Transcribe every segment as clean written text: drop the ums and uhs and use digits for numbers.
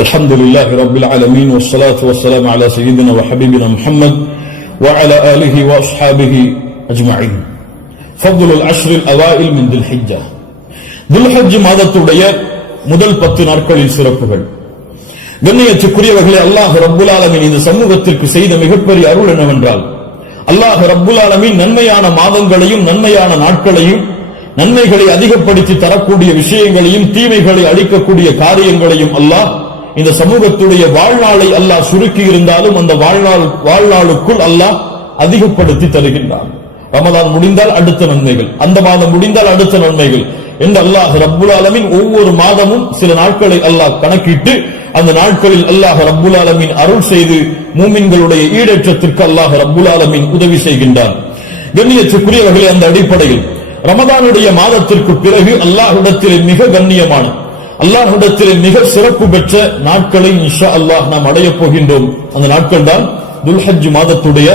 الحمد لله رب العالمين والصلاة والسلام على سيدنا وحبيبنا محمد وعلى آله وأصحابه أجمعين. فضل العشر الأوائل من ذي الحجة. ذي الحج மாதத்துடைய முதல் 10 நாட்களில் சிறப்புகள். கண்ணியத்துக்குரியவர்களே, அல்லாஹ் ரப்புல் ஆலமீன் இந்த சமூகத்திற்கு செய்த மிகப்பெரிய அருள் என்னவென்றால், அல்லாஹ் ரப்புல் ஆலமீன் நன்மையான மாதங்களையும் நன்மையான நாட்களையும் நன்மைகளை அதிகப்படுத்தி தரக்கூடிய விஷயங்களையும் தீமைகளை அளிக்கக்கூடிய காரியங்களையும் அல்லாஹ் இந்த சமூகத்துடைய வாழ்நாளை அல்லாஹ் சுருக்கி இருந்தாலும் அந்த வாழ்நாளுக்குள் அல்லாஹ் அதிகப்படுத்தி தருகின்றான். ரமதான் முடிந்தால் அடுத்த நன்மைகள், அந்த மாதம் முடிந்தால் அடுத்த நன்மைகள் என்று அல்லாஹ் ரப்புல் ஆலமீன் ஒவ்வொரு மாதமும் சில நாட்களை அல்லாஹ் கணக்கிட்டு அந்த நாட்களில் அல்லாஹ் ரப்புல் ஆலமீன் அருள் செய்து மூமின்களுடைய ஈடேற்றத்திற்கு அல்லாஹ் ரப்புல் ஆலமீன் உதவி செய்கின்றான். கண்ணியத்துக்குரியவர்களே, அந்த அடிப்படையில் ரமதானுடைய மாதத்திற்கு பிறகு அல்லாஹ்விடத்திலே மிக கண்ணியமான, அல்லாஹ்விடத்திலே மிக சிறப்பு பெற்ற நாட்களை இன்ஷா அல்லாஹ் நாம் அடையப் போகின்றோம். அந்த நாட்கள் தான் துல்ஹஜ் மாதத்துடைய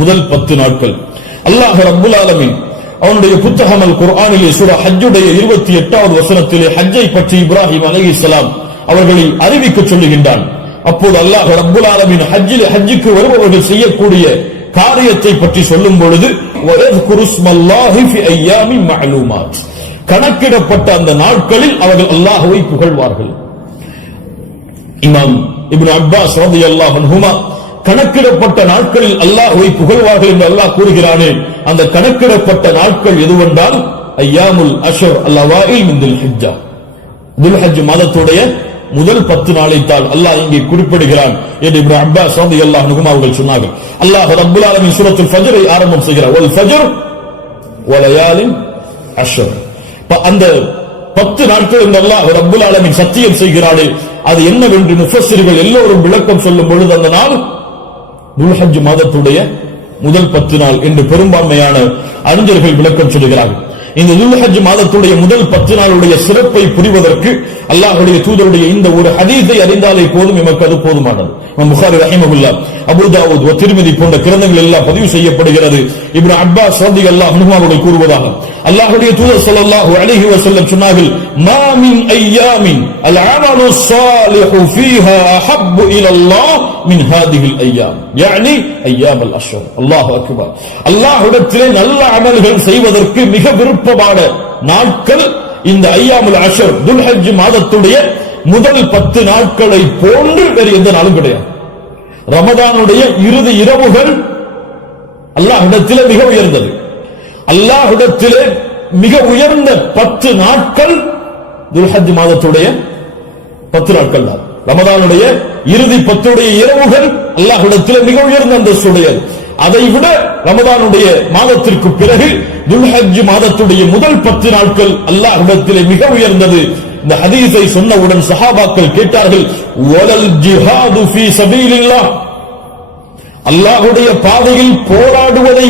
முதல் 10 நாட்கள். அல்லாஹ் ரப்புல் ஆலமீன் அவனுடைய புத்தகம் அல் குர்ஆனிலே சூரா ஹஜ்ஜுடைய 28வது வசனத்திலே ஹஜ்ஜை பற்றி இப்ராஹிம் அலைஹிஸ்ஸலாம் அவர்களை அறிவிக்க சொல்லுகின்றான். அப்போது அல்லாஹ் ரப்புல் ஆலமீன் ஹஜ்ஜுக்கு வருபவர்கள் செய்யக்கூடிய காரியத்தை பற்றி சொல்லும் பொழுது கணக்கிடப்பட்ட அந்த நாட்களில் அவர்கள் அல்லாஹ்வை புகழ்வார்கள். இமாம் இப்னு அப்பாஸ் ரலியல்லாஹு அன்ஹுமா கணக்கிடப்பட்ட நாட்களில் அல்லாஹ்வை புகழ்வார்கள் என்று அல்லாஹ் கூறுகிறானே, அந்த கணக்கிடப்பட்ட நாட்கள் எதுவென்றால் ஐயாமுல் அஷ்ர் அல்-அவாயில் மின் துல் ஹிஜ்ஜா, துல்ஹஜ் மாதத்துடைய முதல் 10 நாளைத்தான் அல்லாஹ் இங்கே குறிப்பிடுகிறான் என்று இப்னு அப்பாஸ் ரலியல்லாஹு அன்ஹுமா அவர்கள் சொன்னார்கள். அல்லாஹ் ரப்புல் ஆலமீன் சூரத்துல் ஃபஜ்ரை ஆரம்பம் செய்கிறார். வல் ஃபஜ்ர் வ லயாலின் அஷ்ர். அந்த 10 நாட்கள் என்று அல்லாஹ் ரப்புல் ஆலமீன் சத்தியம் செய்கிறானே, அது என்னவென்று முஃபஸ்ஸிர்கள் எல்லோரும் விளக்கம் சொல்லும் பொழுது அந்த நாள் துல்ஹஜ் மாதத்துடைய முதல் 10 நாள் என்று பெரும்பான்மையான அறிஞர்கள் விளக்கம் சொல்கிறார்கள். இந்த துல்ஹஜ் மாதத்துடைய முதல் 10 நாளுடைய சிறப்பை புரிவதற்கு அல்லாஹ்வுடைய தூதருடைய இந்த ஒரு ஹதீஸை அறிந்தாலே போதும், எமக்கு அது போதுமானது. இமாம் புகாரி ரஹிமஹுல்லாஹ், அபூ தாவூத் வ திர்மிதி போன்ற கிரந்தங்கள் எல்லாம் பதிவு செய்யப்படுகிறது. இப்னு அப்பாஸ் ரலியல்லாஹு அன்ஹு அவர்கள் கூறுவதாக, அல்லாஹ்வுடைய தூதர் ஸல்லல்லாஹு அலைஹி வஸல்லம் சொன்னார்கள், மா மின் அய்யாமின் அல் அமலு ஸாலிஹு ஃபீஹா அஹப்பு இலல்லாஹ் மின் ஹாதிஹில் அய்யாம், யானி அய்யாம் அல் அஷ்ர். அல்லாஹு அக்பர். அல்லாஹ்விடத்திலே நல்ல அமல்கள் செய்வதற்கு மிக விருப்பமான நாட்கள் இந்த அய்யாமுல் அஷ்ர், துல்ஹஜ் மாதத்துடைய முதல் 10 நாட்களை போன்று வேறு எந்த நாளும் கிடையாது. ரமதானுடைய இறுதி இரவுகள் அல்லாஹ்விடத்திலே மிக உயர்ந்தது. அல்லாஹ்விடத்திலே மிக உயர்ந்த 10 நாட்கள் துல்ஹஜ் மாதத்துடைய 10 நாட்கள் தான். ரமதானுடைய இறுதி 10 இரவுகள் அல்லாஹ்விடத்திலே மிக உயர்ந்த அந்தஸ்துடையது. அதைவிட ரமதானுடைய மாதத்திற்கு பிறகு துல்ஹஜ் மாதத்துடைய முதல் 10 நாட்கள் அல்லாஹ்விடத்திலே மிக உயர்ந்தது. இந்த ஹதீஸை சொன்னவுடன் சஹாபாக்கள் கேட்டார்கள், வலல் ஜிஹாது ஃபீ சபீலில்லாஹ், அல்லாஹ்வுடைய பாதையில் போராடுவதை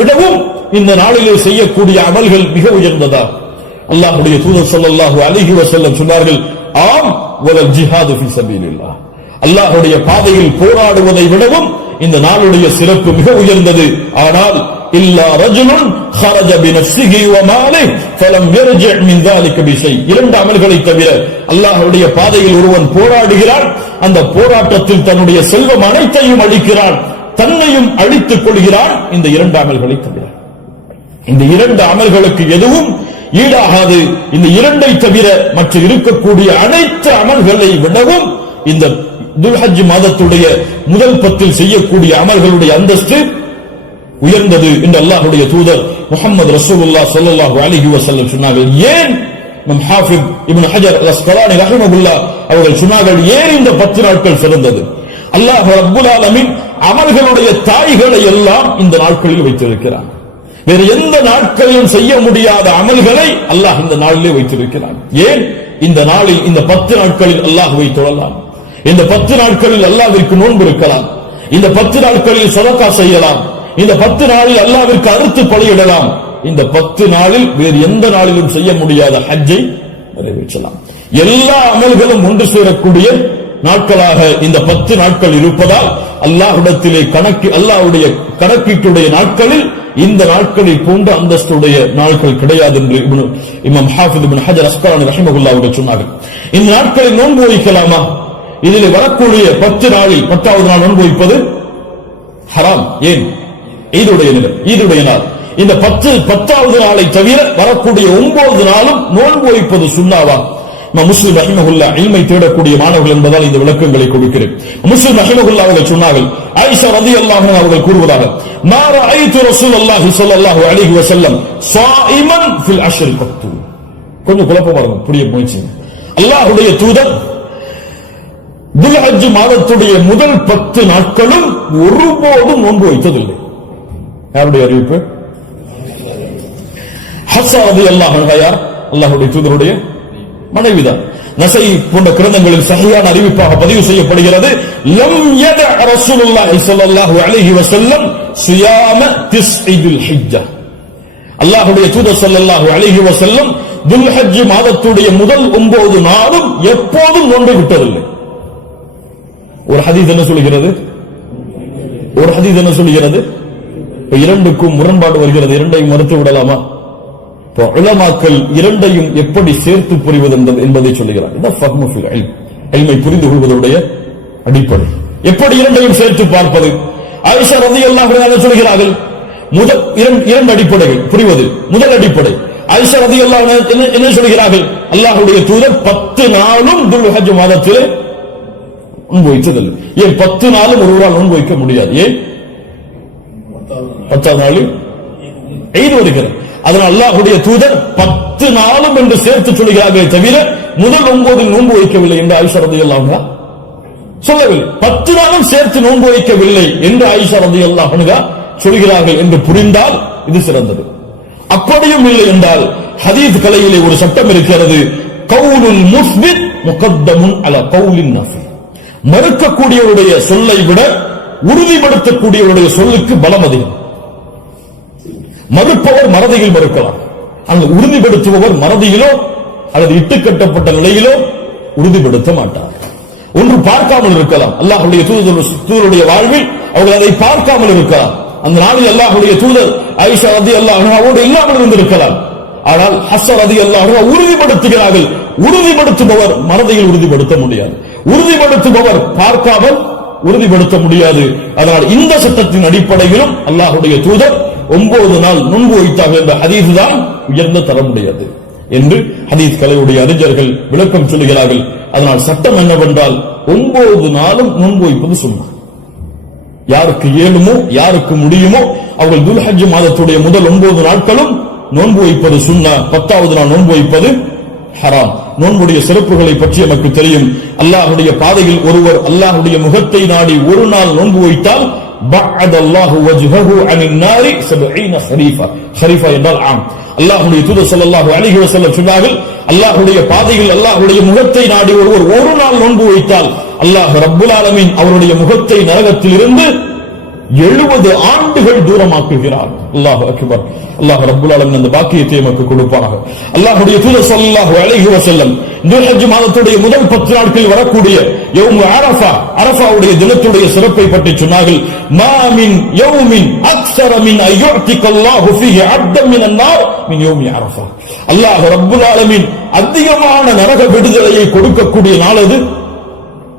விடவும் இந்த நாளிலே செய்யக்கூடிய அமல்கள் மிக உயர்ந்ததா? அல்லாஹ்வுடைய தூதர் ஸல்லல்லாஹு அலைஹி வஸல்லம் சொன்னார்கள், ஆம், வலல் ஜிஹாது ஃபீ சபீலில்லாஹ், அல்லாஹ்வுடைய பாதையில் போராடுவதை விடவும் இந்த நாளுடைய சிறப்பு மிக உயர்ந்தது. ஆனால் இல்லா ரஜுலுன் خرج بنفسه وماله فلم يرجع من ذلك بشيء, 2 அமல்களை தவிர அல்லாஹ்வுடைய பாதையில் ஒருவன் போராடுகிறான், அந்த போராட்டத்தில் தன்னுடைய செல்வம் அனைத்தையும் அளிக்கிறான், தன்னையும் அழித்துக் கொள்கிறான், இந்த 2 அமல்களை தவிர. இந்த 2 அமல்களுக்கு எதுவும் ஈடாகாது. இந்த 2ஐ தவிர மற்ற இருக்கக்கூடிய அனைத்து அமல்களை விடவும் இந்த துல்ஹஜ் மாதத்துடைய முதல் 10 செய்யக்கூடிய அமல்களுடைய அந்தஸ்து உயர்ந்தது என்று அல்லாஹ்வுடைய தூதர் முஹம்மது ரசூலுல்லாஹ் ஸல்லல்லாஹு அலைஹி வஸல்லம் சொன்னார்கள். ஏன் நம் ஹாஃபிஸ் இப்னு ஹஜர் அல்-அஸ்கலானி ரஹிமஹுல்லாஹ் அவர்கள் சொன்னார்கள், ஏன் இந்த 10 நாட்கள் சிறந்தது? அல்லாஹ் ரப்புல் ஆலமீன் அமல்களுடைய தாய்களை எல்லாம் இந்த நாட்களில் வைத்திருக்கிறான். வேறு எந்த நாட்களிலும் செய்ய முடியாத அமல்களை அல்லாஹ் இந்த நாளிலே வைத்திருக்கிறான். ஏன்? இந்த நாளில், இந்த 10 நாட்களில் அல்லாஹ்வை தொழலாம், இந்த 10 நாட்களில் அல்லாஹ்விற்கு நோன்பு இருக்கலாம், இந்த 10 நாட்களில் சதகா செய்யலாம், இந்த 10 நாளில் அல்லாஹ்விற்கு அறுத்து பலியிடலாம், இந்த 10 நாளில் வேறு எந்த நாளிலும் செய்ய முடியாத ஹஜ்ஜை நிறைவேற்றலாம். எல்லா அமல்களும் ஒன்று சேரக்கூடிய நாட்களாக இந்த 10 நாட்கள் இருப்பதால் அல்லாஹ்விடத்திலே அல்லாஹ்வுடைய கணக்கீட்டுடைய நாட்களில் இந்த நாட்களை போன்ற அந்தஸ்துடைய நாட்கள் கிடையாது என்று இமாம் ஹாஃபிஸ் இப்னு ஹஜர் அஸ்கலானி ரஹிமஹுல்லாஹ் அவர்கள் சொன்னார்கள். இந்த நாட்களில் நோன்பு வைக்கலாமா? இதில் வரக்கூடிய 10 நாளில் 10வது நாள் நோன்பு வைப்பது ஹராம். ஏன்? ஈதுடைய நாள். இந்த 10வது நாளை தவிர வரக்கூடிய 9 நாளும் நோன்பு வைப்பது சுன்னாவா? முஸ்லிம் ரஹிமஹுல்லா இல்மை தேடக்கூடிய மாணவர்கள் என்பதால் இந்த விளக்கங்களை கொடுக்கிறேன். முஸ்லிம் ரஹிமஹுல்லா அவர்கள் சொன்னார்கள், ஆயிஷா ரலியல்லாஹு அன்ஹா அவர்கள் கூறுவதாக, மா ரஅய்து ரசூலுல்லாஹி ஸல்லல்லாஹு அலைஹி வஸல்லம் ஸாயிமன் ஃபில் அஷ்ர் கத்து. கொஞ்சம் குழப்பமா இருக்கும், புரிய முயற்சி. அல்லாஹ்வுடைய தூதர் துல்ஹஜ் மாதத்துடைய முதல் 10 நாட்களும் ஒருபோதும் நோன்பு வைத்ததில்லை. யாருடைய அறிவிப்பு? ஹஃப்ஸா ரலியல்லாஹு அன்ஹா யார்? அல்லாஹ்வுடைய தூதருடைய மனைவிதான். நஸை போன்ற கிரந்தங்களில் சஹீஹான அறிவிப்பாக பதிவு செய்யப்படுகிறது, லம் யத ரசூலுல்லாஹி ஸல்லல்லாஹு அலைஹி வஸல்லம் சியாம திஸ்இல் ஹிஜ்ஜா. அல்லாஹ்வுடைய தூதர் ஸல்லல்லாஹு அலைஹி வஸல்லம் துல்ஹஜ் மாதத்துடைய முதல் 9 நாளும் எப்போதும் நோன்பு விட்டதில்லை. ஒரு ஹதீஸ் என்ன சொல்கிறது? இரண்டுக்கும் முரண்பாடு வருகிறது. இரண்டையும் மறுத்து விடலாமா? உலமாக்கள் இரண்டையும் எப்படி சேர்த்து புரிவது என்பதை சொல்லுகிறார். இல்மை புரிந்து கொள்வதுடைய அடிப்படை. எப்படி இரண்டையும் சேர்த்து பார்ப்பது? ஆயிஷா ரலியல்லாஹு அன்ஹா சொல்கிறார்கள், முதல் இரண்டு அடிப்படைகள் புரிவது. முதல் அடிப்படை, ஆயிஷா ரலியல்லாஹு அன்ஹா என்ன சொல்கிறார்கள்? அல்லாஹ்வுடைய தூதர் 10 நாளும் துல்ஹஜ் மாதத்திலே நோன்பு வைத்ததில்லை. ஏன் 10 நாளும் ஒருவரால் நோன்பு வைக்க முடியாது? ஏன்? 10வது நாளில் ஈத் வருகிறது. அதனால் அல்லாஹ்வுடைய தூதர் 10 நாளும் என்று சேர்த்து சொல்கிறார்களே தவிர முதல் 9 நோன்பு வைக்கவில்லை என்று ஆயிஷா ரலியல்லாஹு அன்ஹா சொல்லவில்லை. 10 நாளும் சேர்த்து நோன்பு வைக்கவில்லை என்று ஆயிஷா ரலியல்லாஹு அன்ஹா சொல்கிறார்கள் என்று புரிந்தால் இது சிறந்தது. அப்படியும் இல்லை என்றால் ஹதீஸ் கலையிலே ஒரு சட்டம் இருக்கிறது, கவுலுல் முஸ்பித் முகத்தமுன் அலா கவுலின் நஃபி. மறுக்கக்கூடியவருடைய சொல்லை விட உறுதிப்படுத்தக்கூடியவருடைய சொல்லுக்கு பலம் அதிகம். மறுப்பவர் மறதியில் மறுக்கலாம், அங்கு உறுதிப்படுத்துபவர் மறதியிலோ அல்லது இட்டுக்கட்டப்பட்ட நிலையிலோ உறுதிப்படுத்த மாட்டார். ஒன்று பார்க்காமல் இருக்கலாம். அல்லாஹ்வுடைய தூதருடைய வாழ்வில் அவர்கள் அதை பார்க்காமல் இருக்கலாம். அந்த நாளில் அல்லாஹ்வுடைய தூதர் ஆயிஷா ரலியல்லாஹு அன்ஹாவோடு இல்லாமல் இருந்திருக்கலாம். ஆனால் ஹஃப்ஸா ரலியல்லாஹு அன்ஹா உறுதிப்படுத்துகிறார்கள். உறுதிப்படுத்துபவர் மறதியில் உறுதிப்படுத்த முடியாது, உறுதிப்படுத்துபவர் பார்க்காமல் உறுதிப்படுத்த முடியாது. அதனால் இந்த சட்டத்தின் அடிப்படையிலும் அல்லாஹ்வுடைய தூதர் 9 நாள் நோன்பு வைத்தார்கள் என்ற ஹதீஸ் தான் உயர்ந்த தரமுடையது என்று ஹதீஸ் கலையுடைய அறிஞர்கள் விளக்கம் சொல்லுகிறார்கள். அதனால் சட்டம் என்னவென்றால் 9 நாளும் நோன்பு வைப்பது சுன்னா. யாருக்கு இயலுமோ யாருக்கு முடியுமோ அவர்கள் துல்ஹஜ் மாதத்துடைய முதல் 9 நாட்களும் நோன்பு வைப்பது சுன்னா. 10வது நாள் நோன்பு வைப்பது ஹராம். நோன்புடைய சிறப்புகளை பற்றி நமக்கு தெரியும். அல்லாஹ்வுடைய பாதையில் ஒருவர் அல்லாஹ்வுடைய முகத்தை நாடி ஒரு நாள் நோன்பு வைத்தால் பஅதல்லாஹு வஜ்ஹஹு அனின் நாரி 70 ഖരീஃபா. ഖരീஃபா என்றால் ஆம். அல்லாஹ்வுடைய தூதர் ஸல்லல்லாஹு அலைஹி வஸல்லம் சொன்னார்கள், அல்லாஹ்வுடைய பாதையில் அல்லாஹ்வுடைய முகத்தை நாடி ஒருவர் ஒரு நாள் நோன்பு வைத்தால் அல்லாஹ் ரப்புல் ஆலமீன் அவருடைய முகத்தை நரகத்தில் இருந்து 70 ஆண்டுகள் தூரமாக்குகிறார். அல்லாஹ் அக்பர். அல்லாஹ் ரப்புல் ஆலமீன் அந்த பாக்கியத்தை நமக்கு கொடுப்பானாக. அல்லாஹ்வுடைய தூதர் ஸல்லல்லாஹு அலைஹி வஸல்லம் துல்ஹஜ் மாதத்துடைய முதல் 10 நாட்களில் வரக்கூடிய யௌம் அரஃபா, அரஃபாவுடைய தினத்துடைய சிறப்பை பற்றி சொன்னார்கள். மா மின் யௌமின் அக்ஸர மின் அய்யுதிகல்லாஹு ஃபீஹி அப்தன் மினன் நார் மின் யௌமி அரஃபா. அல்லாஹ் ரப்புல் ஆலமீன் அதிகமான நரக விடுதலையை கொடுக்கக்கூடிய நாள் அது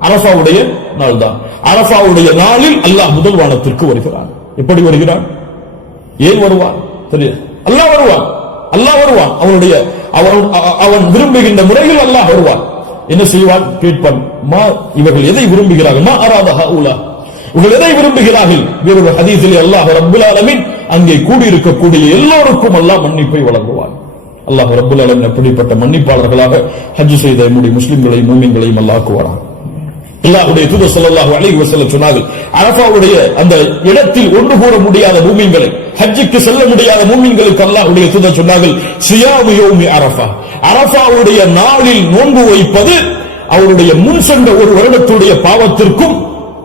அரஃபாவுடைய நாள் தான். அரஃபாவுடைய நாளில் அல்லாஹ் முதல் வானத்திற்கு வருகிறான். எப்படி வருகிறான்? ஏன் வருவான் தெரியாது. அல்லாஹ் வருவான். அவன் விரும்புகின்ற முறையில் அல்லாஹ் வருவான். என்ன செய்வான்? கேட்பான், மா இவர்கள் எதை விரும்புகிறார்கள்? மா அராத ஹவுலா, இவர்கள் எதை விரும்புகிறார்கள்? வேறொரு ஹதீஸிலே அல்லாஹ் ரப்புல் ஆலமீன் அங்கே கூடியிருக்கக்கூடிய எல்லோருக்கும் அல்லாஹ் மன்னிப்பை வழங்குவான். அல்லாஹ் ரப்புல் ஆலமீன் அப்படிப்பட்ட மன்னிப்பாளர்களாக ஹஜ் செய்த நம்முடைய முஸ்லிம்களையும் மூமின்களையும் அல்லாஹ் ஆக்குவானாக. அல்லாஹ்வுடைய தூதர் ஸல்லல்லாஹு அலைஹி வஸல்லம் சொன்னார்கள், அரஃபாவுடைய அந்த இடத்தில் ஒன்று கூற முடியாத மூமின்களை, ஹஜ்ஜுக்கு செல்ல முடியாத மூமின்களுக்கு அல்லாஹ்வுடைய தூதர் சொன்னார்கள், சியாமு யௌமி அரஃபா, அரஃபாவுடைய நாளில் நோன்பு வைப்பது அவருடைய முன் சென்ற ஒரு வருடத்துடைய பாவத்திற்கும்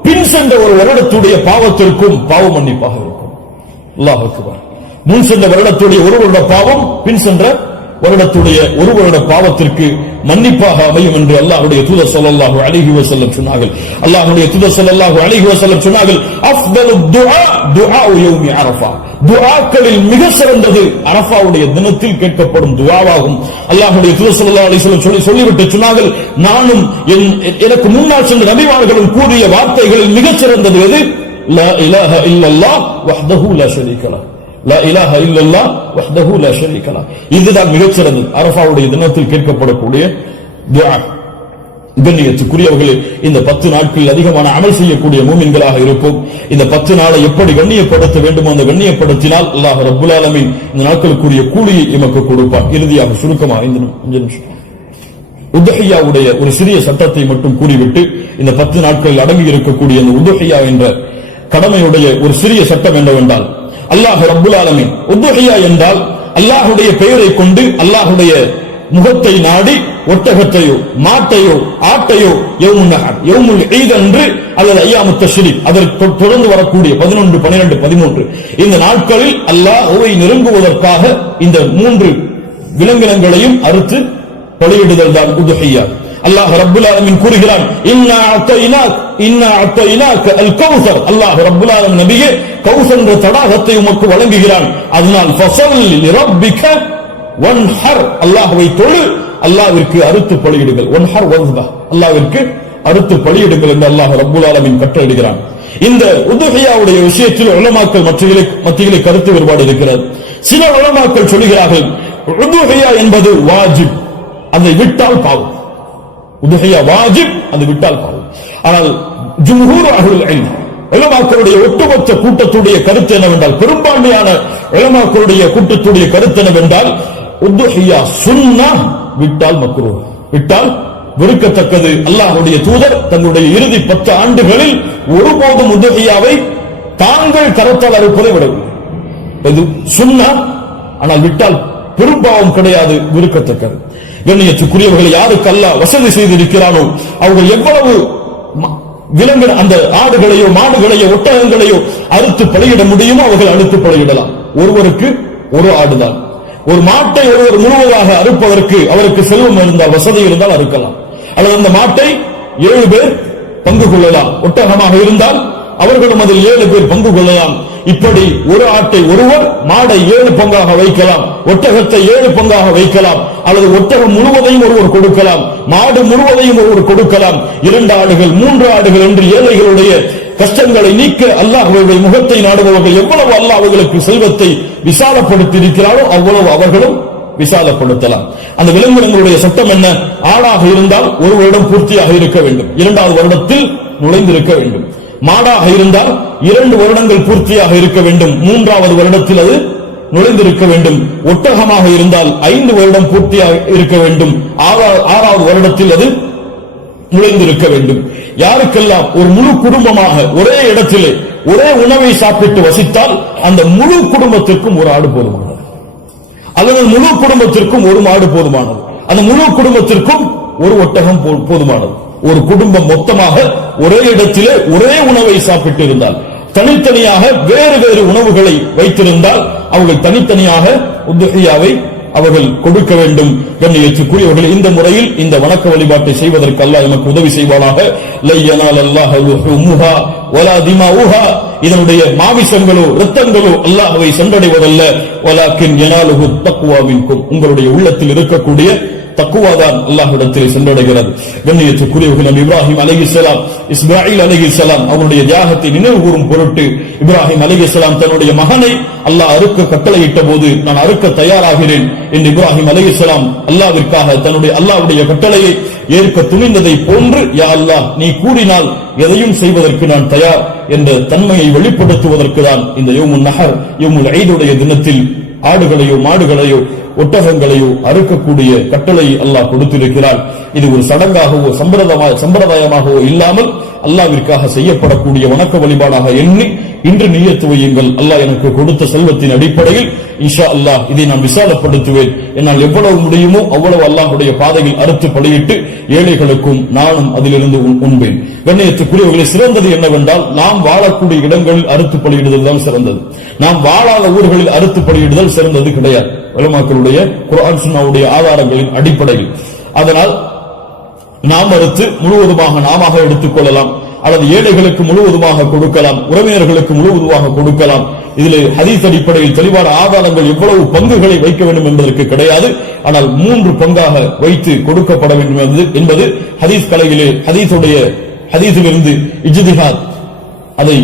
பின் சென்ற ஒரு வருடத்துடைய பாவத்திற்கும் பாவ மன்னிப்பாக இருக்கும். அல்லாஹ் அக்பர். முன் சென்ற வருடத்துடைய ஒரு வருட பாவம் பின் சென்ற வருடத்துடைய ஒரு வருட பாவத்திற்கு மன்னிப்பாக அமையும் என்று அல்லாஹ்வுடைய தூதர் ஸல்லல்லாஹு அலைஹி வஸல்லம் சொன்னார்கள். அல்லாஹ்வுடைய தூதர் ஸல்லல்லாஹு அலைஹி வஸல்லம் சொன்னார்கள், அஃதலு துஆ துஆ யௌமி அரஃபா, துஆக்களில் மிக சிறந்தது அரஃபாவுடைய தினத்தில் கேட்கப்படும் துஆவாகும். அல்லாஹ்வுடைய தூதர் ஸல்லல்லாஹு அலைஹி வஸல்லம் சொல்லிவிட்டு சொன்னார்கள், நானும் எனக்கு முன்னால் சென்ற நபிமார்களும் கூறிய வார்த்தைகளில் மிக சிறந்தது எது? லா இலாஹ இல்லல்லாஹ் வஹ்தஹு லா ஷரீக லஹ். லா இலாஹ இல்லல்லாஹ் வஹ்தஹு லா ஷரீக லஹ். இதுதான் மிகச் சிறந்தது அரஃபாவுடைய தினத்தில் கேட்கப்படக்கூடிய துஆ. கண்ணியத்துக்குரியவர்களே, இந்த 10 நாட்களில் அதிகமான அமல் செய்யக்கூடிய மூமின்களாக இருக்கும். இந்த 10 நாளை எப்படி கண்ணியப்படுத்த வேண்டுமோ அந்த கண்ணியப்படுத்தினால் அல்லாஹ் ரப்புல் ஆலமீன் இந்த நாட்களுக்குரிய கூலியை எமக்கு கொடுப்பார். இறுதியாக சுருக்கமாக இந்த நிமிஷம் உதுஹியாவுடைய ஒரு சிறிய சட்டத்தை மட்டும் கூறிவிட்டு, இந்த 10 நாட்களில் அடங்கி இருக்கக்கூடிய இந்த உதுஹியா என்ற கடமையுடைய ஒரு சிறிய சட்டம் என்னவென்றால், அல்லாஹ் ரப்புல் ஆலமீன் உதுஹியா என்றால் அல்லாஹ்வுடைய பெயரை கொண்டு அல்லாஹ்வுடைய முகத்தை நாடி ஒட்டகத்தையோ மாட்டையோ ஆட்டையோ யௌமுல் ஈத் அன்று அல்லது அய்யாமுத் தஷ்ரீக் அதற்கு தொடர்ந்து வரக்கூடிய 11, 12, 13 இந்த நாட்களில் அல்லாஹ்வை நெருங்குவதற்காக இந்த 3 விலங்கினங்களையும் அறுத்து பலியிடுதல் தான் உதுஹியா. அல்லாஹ் ரப்புல் ஆலமீன் கூறுகிறான், இன்னா அத்தைனாக அல் கௌசர். அல்லாஹ் ரப்புல் ஆலமீன் நபியே கௌசர் என்ற தடாகத்தை உமக்கு வழங்குகிறான். அதனால் ஃபஸல்லி லிரப்பிக வன்ஹர், அல்லாஹ்வை தொழு, அல்லாஹ்விற்கு அறுத்து பலியிடுங்கள். வன்ஹர் வஸ்பா, அல்லாஹ்விற்கு அறுத்து பலியிடுங்கள் என்று அல்லாஹ் ரப்புல் ஆலமீன் கட்டளையிடுகிறான். இந்த உதுஹியாவுடைய விஷயத்தில் உலமாக்கள் மத்தியிலே கருத்து வேறுபாடு இருக்கிறது. சில உலமாக்கள் சொல்கிறார்கள், உதுஹியா என்பது வாஜிப், அதை விட்டால் பாவம். உதுஹியா வாஜிப், அது விட்டால் பாவம். ஆனால் ஜும்ஹூர் அஹ்லுல் இல்ம் உலமாக்களுடைய ஒட்டுமொத்த கூட்டத்துடைய கருத்து என்னவென்றால், பெரும்பான்மையான உலமாக்களுடைய கூட்டத்துடைய கருத்து என்னவென்றால், உதுஹியா சுன்னah, விட்டால் மக்ரூஹ், விட்டால் வெறுக்கத்தக்கது. அல்லாஹ்வுடைய தூதர் தன்னுடைய இறுதி 10 ஆண்டுகளில் ஒருபோதும் உதுஹியாவை தாங்கள் கரத்தால் அறுப்பதை விடவில்லை. இது சுன்னah, ஆனால் விட்டால் பெரும்பாவம் கிடையாது, வெறுக்கத்தக்கது. கண்ணியத்துக்குரியவர்களை யாருக்கு அல்லாஹ் வசதி செய்திருக்கிறானோ அவர்கள் எவ்வளவு விலங்கு அந்த ஆடுகளையோ மாடுகளையோ ஒட்டகங்களையோ அறுத்து பலியிட முடியுமோ அவர்கள் அறுத்து பலியிடலாம். ஒருவருக்கு ஒரு ஆடுதான். ஒரு மாட்டை ஒருவர் முழுவதாக அறுப்பதற்கு அவருக்கு செல்வம் இருந்தால், வசதி இருந்தால் அறுக்கலாம். அல்லது அந்த மாட்டை 7 பேர் பங்கு கொள்ளலாம். ஒட்டகமாக இருந்தால் அவர்களும் அதில் 7 பேர் பங்கு கொள்ளலாம். இப்படி ஒரு ஆட்டை ஒருவர், மாடை 7 பங்காக வைக்கலாம், ஒட்டகத்தை 7 பங்காக வைக்கலாம். அல்லது ஒட்டகம் முழுவதையும் ஒருவர் கொடுக்கலாம், மாடு முழுவதையும் ஒருவர் கொடுக்கலாம். 2 ஆடுகள் 3 ஆடுகள் என்று ஏழைகளுடைய கஷ்டங்களை நீக்க அல்லாஹ்வுடைய முகத்தை நாடுபவர்கள் எவ்வளவு அல்லாஹ் அவர்களுக்கு செல்வத்தை விசாலப்படுத்தி இருக்கிறாரோ அவ்வளவு அவர்களும் விசாலப்படுத்தலாம். அந்த விலங்கினங்களுடைய சட்டம் என்ன? ஆடாக இருந்தால் 1 வருடம் பூர்த்தியாக இருக்க வேண்டும், 2வது வருடத்தில் நுழைந்திருக்க வேண்டும். மாடாக இருந்தால் 2 வருடங்கள் பூர்த்தியாக இருக்க வேண்டும், 3வது வருடத்தில் அது நுழைந்திருக்க வேண்டும். ஒட்டகமாக இருந்தால் 5 வருடம் பூர்த்தியாக இருக்க வேண்டும், 6வது வருடத்தில் அது நுழைந்திருக்க வேண்டும். யாருக்கெல்லாம் ஒரு முழு குடும்பமாக ஒரே இடத்திலே ஒரே உணவை சாப்பிட்டு வசித்தால் அந்த முழு குடும்பத்திற்கும் ஒரு ஆடு போதுமானது, அல்லது முழு குடும்பத்திற்கும் ஒரு மாடு போதுமானது, அந்த முழு குடும்பத்திற்கும் ஒரு ஒட்டகம் போதுமானது. ஒரு குடும்பம் மொத்தமாக ஒரே இடத்திலே ஒரே உணவை சாப்பிட்டு இருந்தால், தனித்தனியாக வேறு வேறு உணவுகளை வைத்திருந்தால் அவர்கள் தனித்தனியாக உதுஹியாவை அவர்கள் கொடுக்க வேண்டும். கண்ணியத்துக்குரியவர்கள், இந்த முறையில் இந்த வணக்க வழிபாட்டை செய்வதற்கு அல்லாஹ் நமக்கு உதவி செய்வானாக. லை யனாலல்லாஹு லுஹூமுஹா வலா திமாஉஹா, இதனுடைய மாமிசங்களோ இரத்தங்களோ அல்லாஹ்வை சென்றடைவதல்ல. வலாக்கின் யனாலுஹு தக்வா மின்கும், உங்களுடைய உள்ளத்தில் இருக்கக்கூடிய தக்குவாதான் அல்லாஹ்விடத்திலே சென்றடைகிறது. கண்ணியத்துக்குரியவர்கள், நபி இப்ராஹிம் அலைஹிஸ்ஸலாம், இஸ்மாயில் அலைஹிஸ்ஸலாம் அவருடைய தியாகத்தை நினைவு கூறும் பொருட்டு இப்ராஹிம் அலைஹிஸ்ஸலாம் தன்னுடைய மகனை அல்லாஹ் அறுக்க கட்டளையிட்ட போது, நான் அறுக்க தயாராகிறேன் என்று இப்ராஹிம் அலைஹிஸ்ஸலாம் அல்லாஹ்விற்காக தன்னுடைய அல்லாஹ்வுடைய கட்டளையை ஏற்க துணிந்ததை போன்று, யா அல்லாஹ் நீ கூறினால் எதையும் செய்வதற்கு நான் தயார் என்ற தன்மையை வெளிப்படுத்துவதற்கு தான் இந்த யௌமுன் நஹர், யௌமுல் ஈதுடைய தினத்தில் ஆடுகளையோ மாடுகளையோ ஒட்டகங்களையோ அறுக்கக்கூடிய கட்டளை அல்லாஹ் கொடுத்திருக்கிறார். இது ஒரு சடங்காகவோ சம்பிரதாயமாகவோ இல்லாமல் அல்லாஹ்விற்காக செய்யப்படக்கூடிய வணக்க வழிபாடாக எண்ணி இன்று நியத்து வையுங்கள். அல்லாஹ் எனக்கு கொடுத்த செல்வத்தின் அடிப்படையில் இன்ஷா அல்லாஹ் இதை நான் விசாலப்படுத்துவேன். என்னால் எவ்வளவு முடியுமோ அவ்வளவு அல்லாஹ்வுடைய பாதையில் அறுத்து பலியிட்டு ஏழைகளுக்கும் நானும் அதிலிருந்து உண்பேன். கண்ணியத்துக்குரியவர்களை, சிறந்தது என்னவென்றால் நாம் வாழக்கூடிய இடங்களில் அறுத்து பலியிடுதல் தான் சிறந்தது. நாம் வாழாத ஊர்களில் அறுத்து பலியிடுதல் சிறந்தது கிடையாது, உலமாக்களுடைய குர்ஆன் சுன்னாவுடைய ஆதாரங்களின் அடிப்படையில். அதனால் நாம் அறுத்து முழுவதுமாக நாம எடுத்துக் கொள்ளலாம், அல்லது ஏழைகளுக்கு முழுவதுமாக கொடுக்கலாம், உறவினர்களுக்கு முழுவதுமாக கொடுக்கலாம். இதில் ஹதீஸ் அடிப்படையில் தெளிவான ஆதாரங்கள் எவ்வளவு பங்குகளை வைக்க வேண்டும் என்பதற்கு கிடையாது. ஆனால் 3 பங்காக வைத்து கொடுக்கப்பட வேண்டும் என்பது ஹதீஸ் கலையிலே ஹதீஸிலிருந்து இஜ்திஹாத் அதை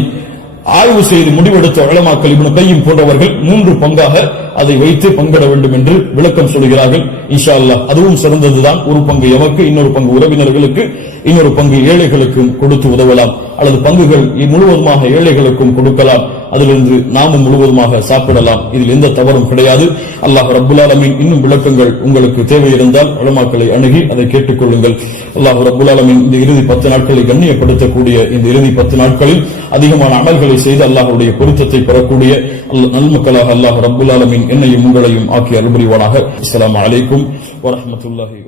ஆய்வு செய்து முடிவெடுத்த உலமாக்கள் இப்னு கையிம் போன்றவர்கள் 3 பங்காக அதை வைத்து பங்கிட வேண்டும் என்று விளக்கம் சொல்கிறார்கள். இன்ஷா அல்லாஹ் அதுவும் சிறந்ததுதான். ஒரு பங்கு எமக்கு, இன்னொரு பங்கு உறவினர்களுக்கு, இன்னொரு பங்கு ஏழைகளுக்கும் கொடுத்து உதவலாம். அல்லது பங்குகள் முழுவதுமாக ஏழைகளுக்கும் கொடுக்கலாம். அதிலிருந்து நாமும் முழுவதுமாக சாப்பிடலாம். இதில் எந்த தவறும் கிடையாது. அல்லாஹ் ரப்புல் ஆலமீன் இன்னும் விளக்கங்கள் உங்களுக்கு தேவை இருந்தால் உலமாக்களை அணுகி அதை கேட்டுக்கொள்ளுங்கள். அல்லாஹ் ரப்புல் ஆலமீன் இந்த இறுதி 10 நாட்களை கண்ணியப்படுத்தக்கூடிய இந்த இறுதி 10 நாட்களில் அதிகமான அமல்களை செய்து அல்லாஹ்வுடைய பொருத்தத்தை பெறக்கூடிய நல்மக்களாக அல்லாஹ் ரப்புல் ஆலமீன் என்னையும் உங்களையும் ஆக்கி அருள் புரிவானாக. அஸ்ஸலாமு அலைக்கும் வரஹ்மத்துல்லாஹி